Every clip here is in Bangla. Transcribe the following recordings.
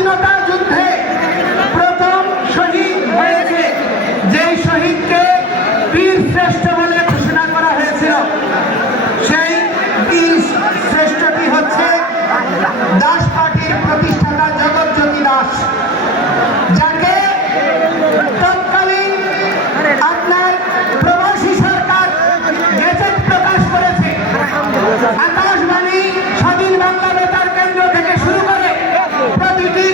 স্বাধীনতা যুদ্ধে প্রথম শহীদ হয়েছে, যেই শহীদকে বীর শ্রেষ্ঠ বলে ঘোষণা করা হয়েছিল, সেই বীর শ্রেষ্ঠটি হচ্ছে দাস পার্টির প্রতিষ্ঠাতা জগৎজ্যোতি দাস, যাকে তৎকালীন আপনার প্রবাসী সরকার গেজেট প্রকাশ করেছে। আকাশবাণী, স্বাধীন বাংলা বেতার কেন্দ্র থেকে শুরু করে প্রতিটি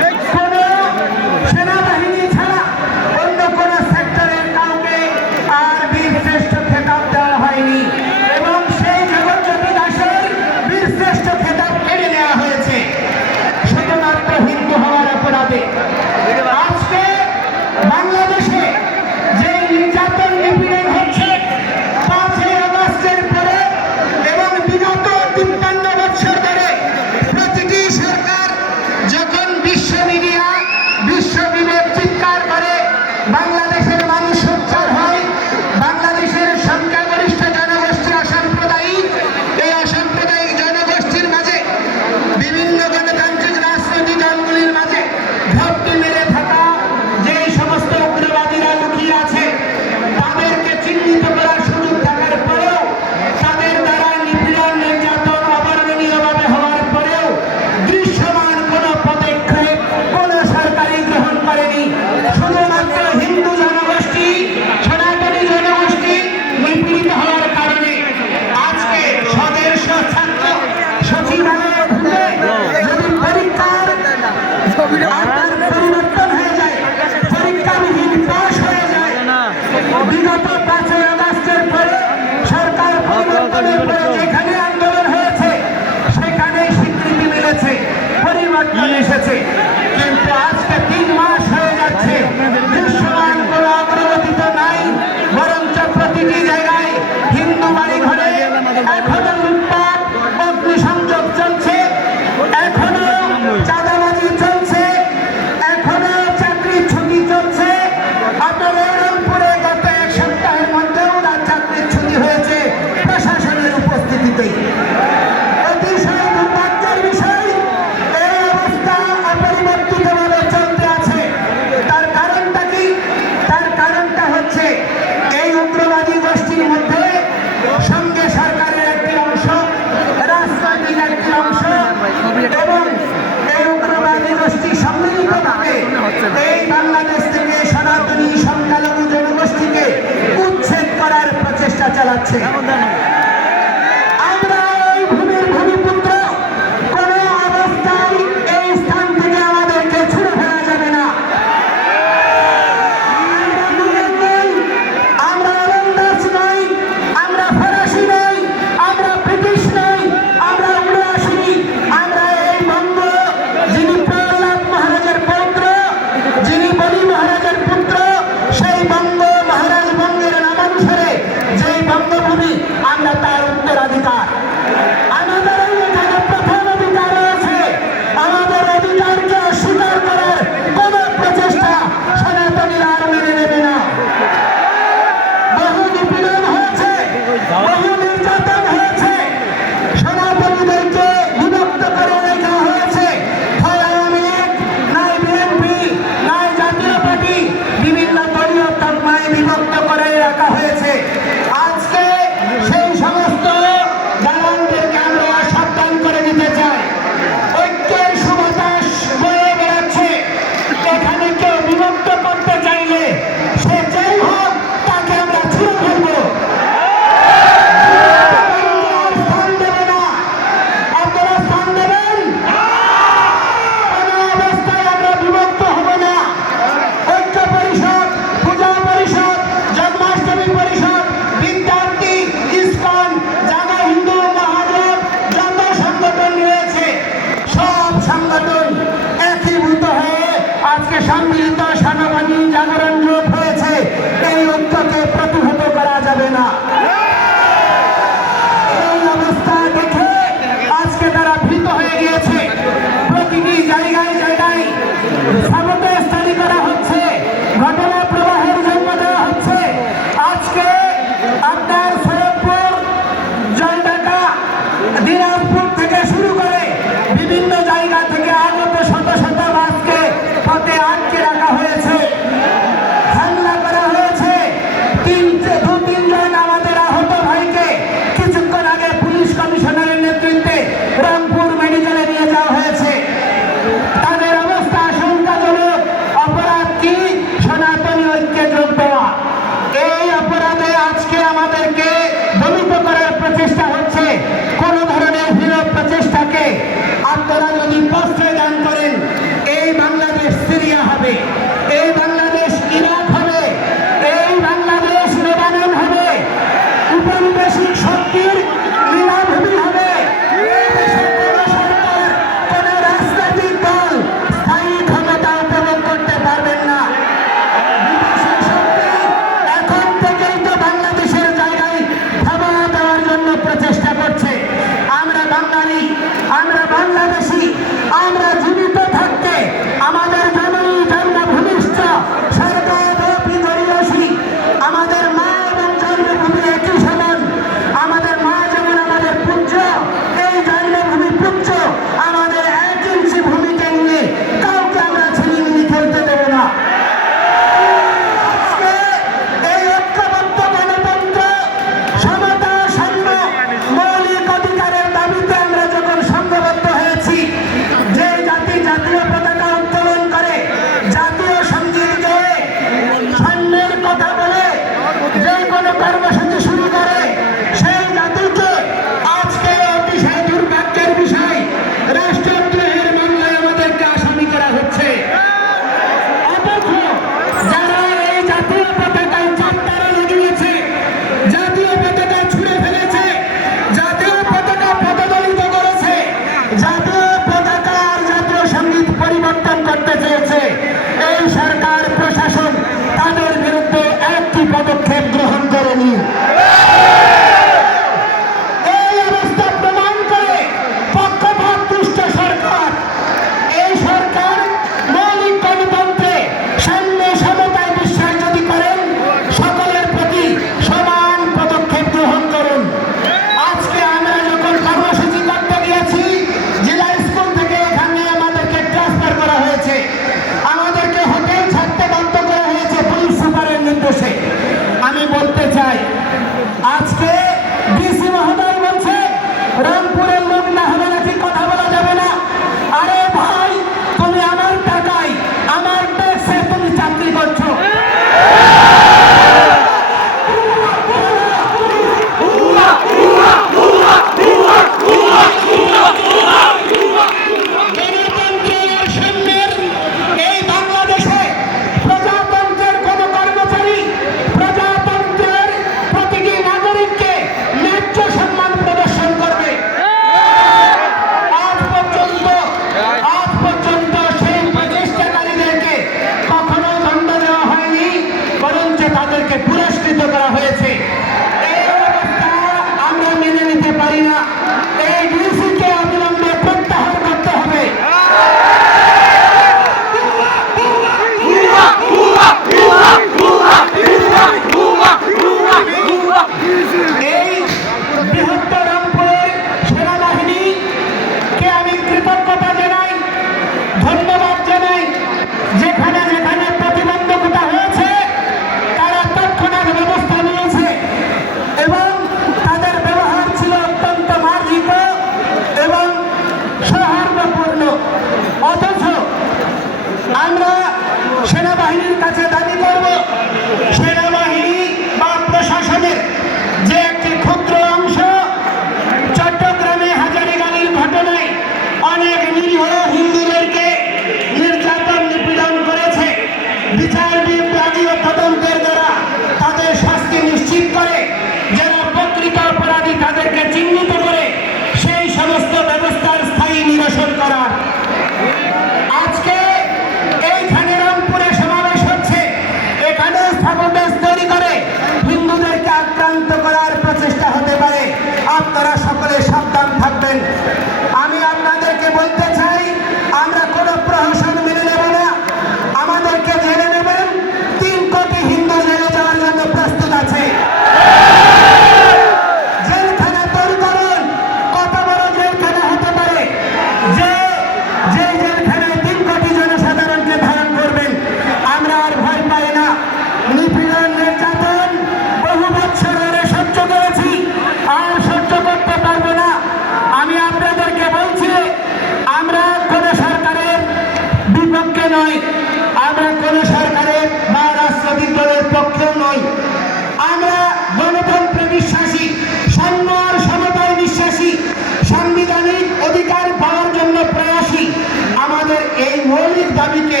দাবিকে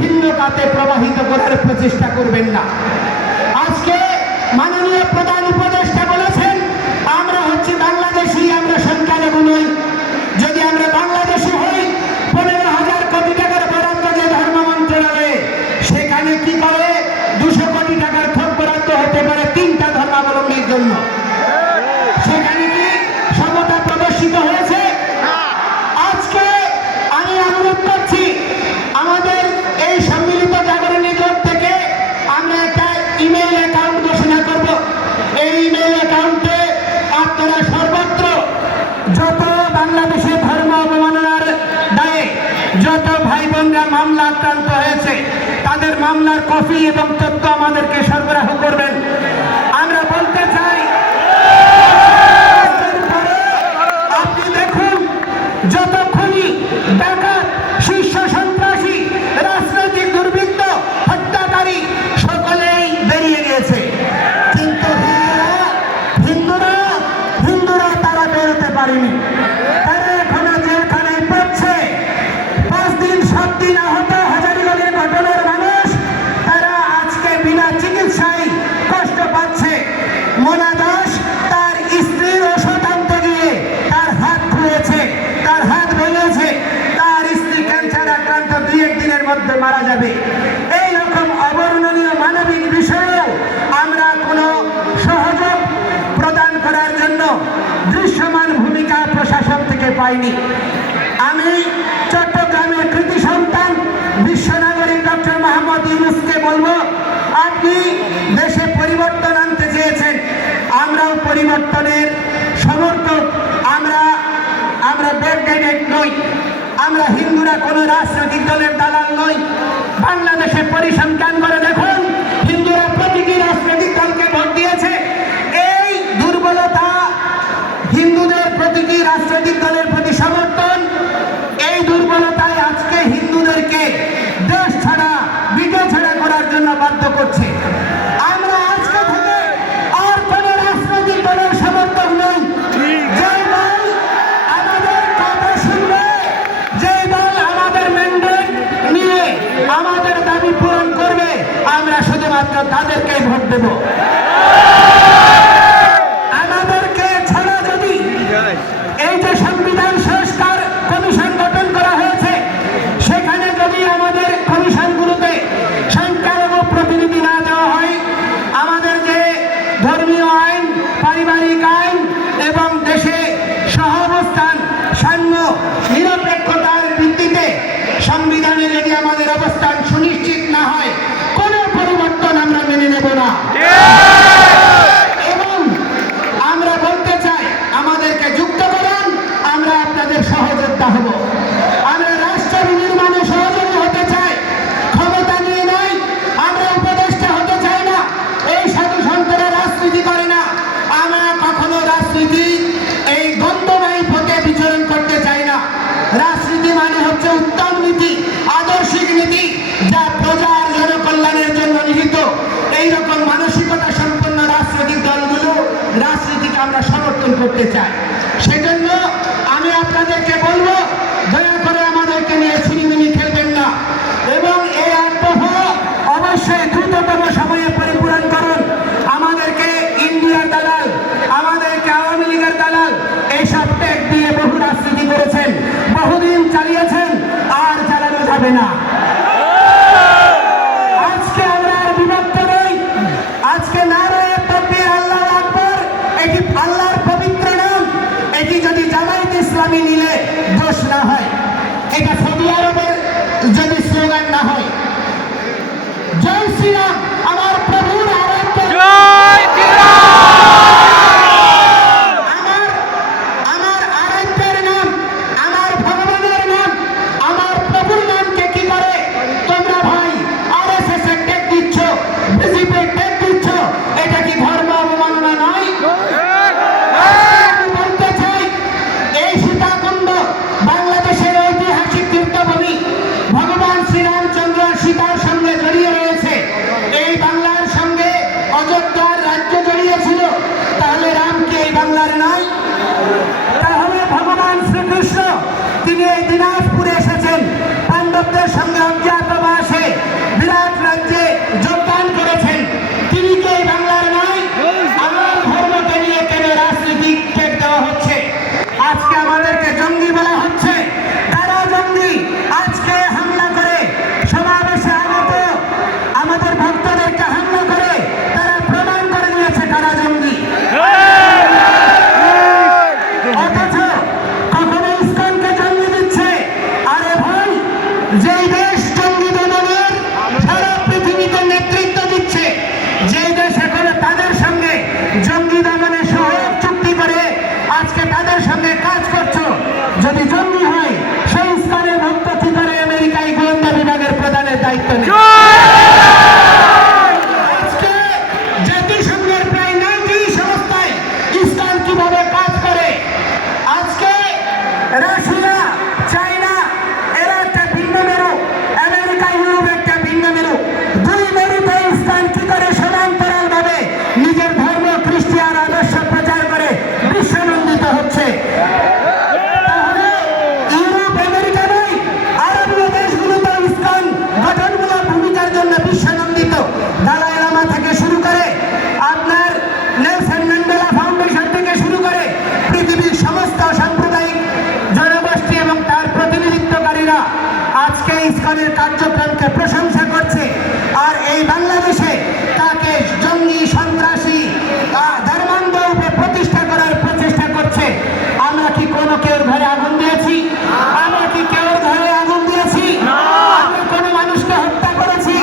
ভিন্ন খাতে প্রবাহিত করার প্রচেষ্টা করবেন না। আজকে মাননীয় প্রধান উপদেষ্টা বলেছেন, আমরা হচ্ছি বাংলাদেশি, আমরা সংখ্যালঘু নই। যদি আমরা বাংলাদেশি হই, 15,000 কোটি টাকার বরাদ্দ যে ধর্ম মন্ত্রণালয়ে, সেখানে কি করে 200 কোটি টাকার থোক বরাদ্দ হতে পারে 3টা ধর্মাবলম্বীর জন্য? সেখানে কি সমতা প্রদর্শিত হয়েছে? আজকে আমি অনুরোধ করছি, আমাদের এই সম্মিলিত জাগরণী জোট থেকে আমরা একটা ইমেইল অ্যাকাউন্ট ঘোষণা করব। এই ইমেইল অ্যাকাউন্টে আপনারা সর্বত্র যত বাংলাদেশে ধর্ম অবমাননার দায়ে যত ভাই বোনরা মামলা আক্রান্ত হয়েছে, তাদের মামলার কপি এবং তথ্য আমাদেরকে সরবরাহ করবেন। আমরা বলতে চাই, আপনি দেখুন, যত খুনি, ডাকাত, শীর্ষ সন্ত্রাসী, রাজনৈতিক দুর্বৃত্ত, হত্যাকারী সকলেই বেরিয়ে গেছে, কিন্তু হিন্দুরা তারা বেরোতে পারেনি। তারা এখনো জেলখানায় পড়ছে। 5 দিন 7 দিন আহত হাজারীবাগের ঘটনার মানুষ, তারা আজকে বিনা চিকিৎসায় কষ্ট পাচ্ছে। মোনা দাস তার স্ত্রীর ওষুধ আনতে গিয়ে তার হাত খুঁড়েছে, তার হাত ভেঙেছে, তার স্ত্রী ক্যান্সার আক্রান্ত 2-1 দিনের মধ্যে মারা যাবে। এইরকম অবর্ণনীয় মানবিক বিষয়েও আমরা কোনো সহযোগ প্রদান করার জন্য দৃশ্যমান ভূমিকা প্রশাসন থেকে পাইনি। আমি চট্টগ্রামের কৃতি সন্তান বিশ্বনাগরিক ডক্টর মোহাম্মদ ইউনূসকে বলবো, আপনি দেশে পরিবর্তন আনতে চেয়েছেন, আমরাও পরিবর্তনের সমর্থক। আমরা ব্যাকডেটেড নই, আমরা হিন্দুরা কোনো রাজনৈতিক দলের দালাল নই। বাংলাদেশে পরিসংখ্যান করে দেখুন, হিন্দুরা প্রতিটি রাজনৈতিক দলকে ভোট দিয়েছে। এই দুর্বলতা, হিন্দুদের প্রতিটি রাজনৈতিক দলের প্রতি সমর্থন, এই দুর্বলতায় আজকে হিন্দুদেরকে দেশ ছাড়া, বিজয় ছাড়া করার জন্য বাধ্য করছে। আমরা আজকে থেকে আর কোন রাজনৈতিক দলের সমর্থক নই। যে দল আমাদের কথা শুনবে, যে দল আমাদের ম্যান্ডেট নিয়ে আমাদের দাবি পূরণ করবে, আমরা শুধুমাত্র তাদেরকেই ভোট দেব। আমাদেরকে ছাড়া যদি এই যে সংবিধান সংস্কার কমিশন গঠন করা হয়েছে, সেখানে যদি আমাদের কমিশনগুলোতে সংখ্যালঘু প্রতিনিধি না দেওয়া হয়, আমাদের যে ধর্মীয় আইন, পারিবারিক আইন এবং দেশে সহাবস্থান, সাম্য, নিরপেক্ষতার ভিত্তিতে সংবিধানে যদি আমাদের অবস্থান সুনিশ্চিত না হয়, কোনো পরিবর্তন আমরা মেনে নেব না। এবং আমরা বলতে চাই, আমাদেরকে যুক্ত করুন, আমরা আপনাদের সহযোদ্ধা হব। আমরা রাষ্ট্র নির্মাণে সহযোগী হতে চাই, ক্ষমতা নিয়ে নয়। আমরা উপদেষ্টা হতে চাই না। এই সাধু সন্তরা রাজনীতি করে না। আমরা কখনো রাজনীতি এই গন্ধময়ী পথে বিচরণ করতে চাই না। রাজনীতি মানে হচ্ছে উত্তম নীতি, আদর্শিক নীতি, যা প্রজার জনকল্যাণের জন্য নিহিত। এইরকম মানসিকতা সম্পন্ন রাজনৈতিক দলগুলো রাজনীতিকে আমরা সমর্থন করতে চাই। সেজন্য আমি আপনাদেরকে বলবো, দয়া করে আমাদেরকে নিয়ে ছিনিমিনি খেলবেন না এবং এই আগ্রহ অবশ্যই দ্রুততম সময়ে পরিপূরণ করুন। আমাদেরকে ইন্ডিয়ার দালাল, আমাদেরকে আওয়ামী লীগের দালাল এইসব ট্যাগ দিয়ে বহু রাজনীতি করেছেন, বহুদিন চালিয়েছেন, আর চালানো যাবে না। আজকে আমরা আর বিভক্ত নই। আজকে নারায়ে তাকবীর, আল্লাহু আকবার, এটি আল্লাহর পবিত্র নাম। এটি যদি জামায়াত ইসলামী নিলে দোষ না হয়, এটা সৌদি আরবের যদি স্লোগান না হয়, জয় শ্রীরাম, আমার প্রভুর আরাধ্য, জয় আমার আরাধ্যের নাম, আমার ভগবানের নাম, আমার প্রভুর নামকে কি করে তোমরা ভাই আরএসএস এর ট্যাগ দিচ্ছ, বিজেপি এর ট্যাগ দিচ্ছ? এটা কি ধর্ম অবমাননা নয়? আমি বলতে চাই, এই সীতাকুণ্ড ইসকানের সঙ্গে কাজ করছো, যদি জঙ্গি হয় সেই ইসকানের ভক্ত কি করে আমেরিকায় গোয়েন্দা বিভাগের প্রধানের দায়িত্ব নেয়? আজকে জাতিসংঘের প্রায় 90 সংস্থায় ইসলাম কিভাবে কাজ করে? আজকে রাশিয়া, চায়না এরা একটা ভিন্ন মেরু, আমেরিকা, ইউরোপ একটা ভিন্ন মেরু। দুই মেরুতে ইসলাম কি করে সমান্তরাল ভাবে নিজের ধর্ম খ্রিস্টান আদর্শ প্রচার করে বিশ্বনন্দিত হচ্ছে। তাহলে ইউরোপ, আমেরিকা নয়, আরবীয় দেশগুলোতে ইসলাম গঠনমূলক ভূমিকার জন্য বিশ্বনন্দিত। দালাই লামা থেকে শুরু করে আপনার নেলসন ম্যান্ডেলা ফাউন্ডেশন থেকে শুরু করে পৃথিবীর সমস্ত সাম্প্রদায়িক জনগোষ্ঠী এবং তার প্রতিনিধিত্বকারীরা আজকে ইসলামের কার্যক্রমকে প্রশংসা করছে। আর এই বাংলাদেশে তাকে জঙ্গি, সন্ত্রাসী, ধর্মান্ধরূপে প্রতিষ্ঠা করার প্রচেষ্টা করছে। আমরা কি কোনো কেউর ঘরে আগুন দিয়েছি? আমরা কি কেউর ঘরে আগুন দিয়েছি? আমরা কোনো মানুষকে হত্যা করেছি?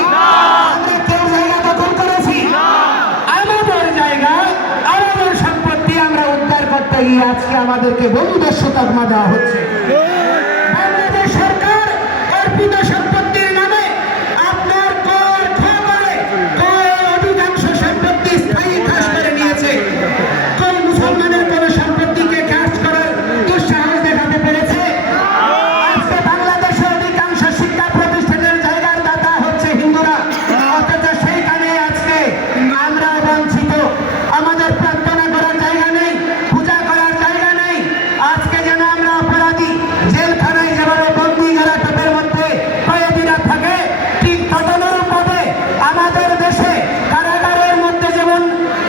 আমরা কেউ জায়গা দখল করেছি? আমাদের জায়গা, আমাদের সম্পত্তি আমরা উদ্ধার করতে গিয়ে আজকে আমাদেরকে বন্ধুদস্যু তকমা দেওয়া হচ্ছে। বাংলাদেশ সরকার অর্পিত সম্পত্তির নামে আপনার কর খোয়া করে অধিকাংশ সম্পত্তি স্থায়ী খাস করে নিয়েছে। কোন মুসলমানের কোন সম্পত্তিকে খাস করার দুঃসাহস দেখাতে পেরেছে? আজকে বাংলাদেশে অধিকাংশ শিক্ষা প্রতিষ্ঠানের জায়গার দাতা হচ্ছে হিন্দুরা, অথচ সেইখানে আজকে আমরা বঞ্চিত। আমাদের প্রার্থনা করার জায়গা নেই, পূজা করার জায়গা নেই। আজকে যেন আমরা অপরাধী, জেলখানায় যেভাবে বন্দী ঘেরাটোপের মধ্যে কয়েদিরা থাকে, ঠিক তদনুরূপভাবে আমাদের দেশে কারাগারের মধ্যে যেমন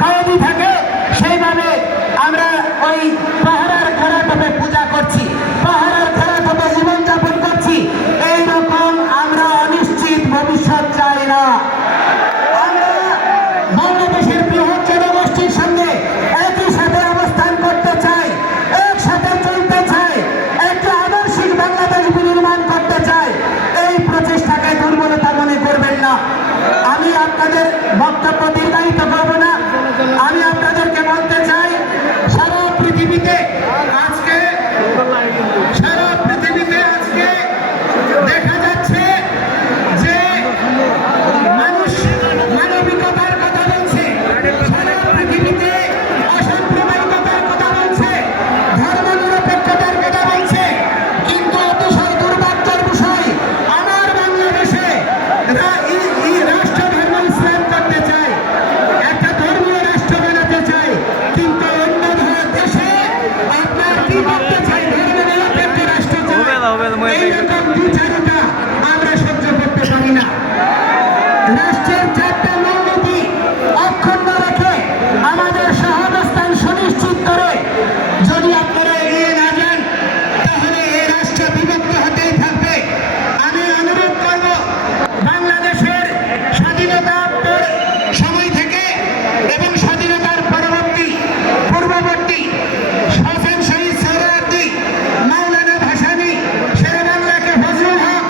কয়েদি থাকে, সেইভাবে আমরা ওই পাহারার ঘেরাটোপে পূজা করছি, পাহারার ঘেরাটোপে জীবনযাপন করছি। এইরকম আমরা অনিশ্চিত ভবিষ্যৎ চাই না। আমরা বাংলাদেশের বৃহৎ জনগোষ্ঠীর সঙ্গে একই সাথে অবস্থান করতে চাই, একসাথে চলতে চাই, একটা আদর্শিক বাংলাদেশ বিনির্মাণ করতে চাই। এই প্রচেষ্টাকে দুর্বলতা মনে করবেন না। আমি আপনাদের বক্তব্য দীর্ঘায়িত করব না। আমি আপনাদেরকে বলতে চাই, সারা পৃথিবীতে আজকে দেখা যাচ্ছে যে মানুষ মানবিকতার কথা বলছে, সারা পৃথিবীতে অসাম্প্রদায়িকতার কথা বলছে, ধর্মনিরপেক্ষতার কথা বলছে, কিন্তু অতিশয় দুর্ভাগ্যের বিষয় আমার বাংলাদেশে রাষ্ট্র ধর্ম ইসলাম করতে চায়, একটা ধর্মীয় রাষ্ট্র বানাতে চায়, কিন্তু অন্য দেশে আপনার কি করতে চাই? ধর্মনিরপেক্ষ রাষ্ট্র চায়। এইরকম বিচারটা আমরা সহ্য করতে পারি না। রাষ্ট্রের 4টা মূলনীতি অক্ষুণ্ণ রেখে আমাদের সহাবস্থান সুনিশ্চিত করে যদি আপনারা এগিয়ে না যান, তাহলে এই রাষ্ট্র বিভক্ত হতেই থাকবে। আমি অনুরোধ করব, বাংলাদেশের স্বাধীনতার সময় থেকে এবং স্বাধীনতার পূর্ববর্তী হাসান শহীদ সোহরাওয়ার্দী, মাওলানা ভাসানী, শেরে বাংলাকে ফজলুল হক,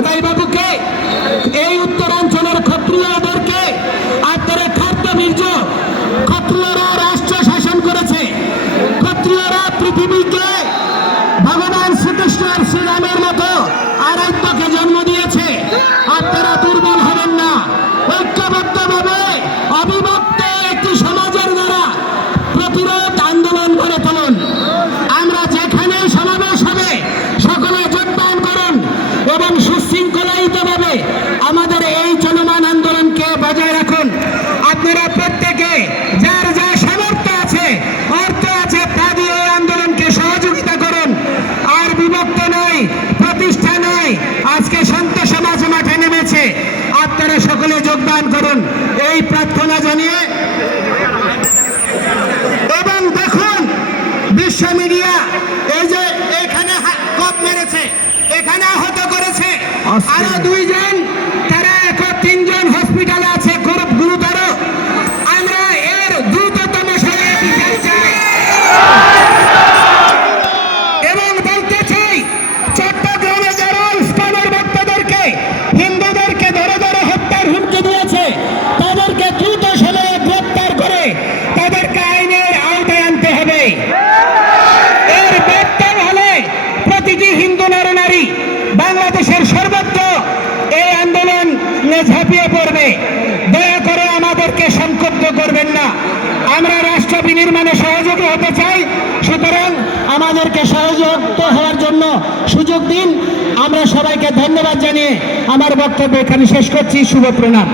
খোদাই বাবুকে, এই উত্তরাঞ্চলের ক্ষত্রিয়দেরকে আপনারা খাদ্য বীর্য, ক্ষত্রিয়রা রাষ্ট্র শাসন করেছে, ক্ষত্রিয়রা পৃথিবীকে ভগবান শ্রীকৃষ্ণ আর শ্রীরামের মতো আরাধ্যকে জন্ম দিয়েছে। আপনারা দুর্বল হবেন না, ঐক্যবদ্ধভাবে অবিভক্ত একটি সমাজের দ্বারা প্রতিরোধ আন্দোলন গড়ে তুলুন। আমরা যেখানে সমাবেশ হবে সকলে যোগদান করুন এবং সুশৃঙ্খলায়িতভাবে আমাদের এই চলমান আন্দোলনকে বজায় রাখুন। আপনারা প্রত্যেকে যার যা সামর্থ্য আছে, অর্থ আছে, তা দিয়ে এই আন্দোলনকে সহযোগিতা করুন। আর বিভক্ত নয়, প্রতিষ্ঠা নয়, আজকে সন্ত সমাজ মাঠে নেমেছে, আপনারা সকলে যোগদান করুন এই প্রার্থনা জানিয়ে। এবং দেখুন বিশ্ব মিডিয়া এই যে এখানে কপ মেরেছে, এখানে আহত করেছে আরো 2 জন, তারা এখন 3 জন হসপিটালে আছে গুরুতর। আমরা এর দ্রুততম সময়ে বিচার চাই এবং বলতে চাই চট্টগ্রামে যারা ইসলামের ভক্তদেরকে, হিন্দুদেরকে ধরে ধরে হত্যার হুমকি দিয়েছে তাদেরকে দ্রুত সময়ে গ্রেপ্তার করে তাদেরকে আইনের আওতায় আনতে হবে। এর ব্যত্যয় হলে প্রতিটি হিন্দু নরনারী বাংলাদেশের সর্বত্র এই আন্দোলনে ঝাঁপিয়ে পড়বে। দয়া করে আমাদেরকে সংক্ষুব্ধ করবেন না, আমরা রাষ্ট্র বিনির্মাণে সহযোগী হতে চাই। সুতরাং আমাদেরকে সহযোগিতা হওয়ার জন্য সুযোগ দিন। আমরা সবাইকে ধন্যবাদ জানিয়ে আমার বক্তব্য এখানে শেষ করছি। শুভ প্রণাম।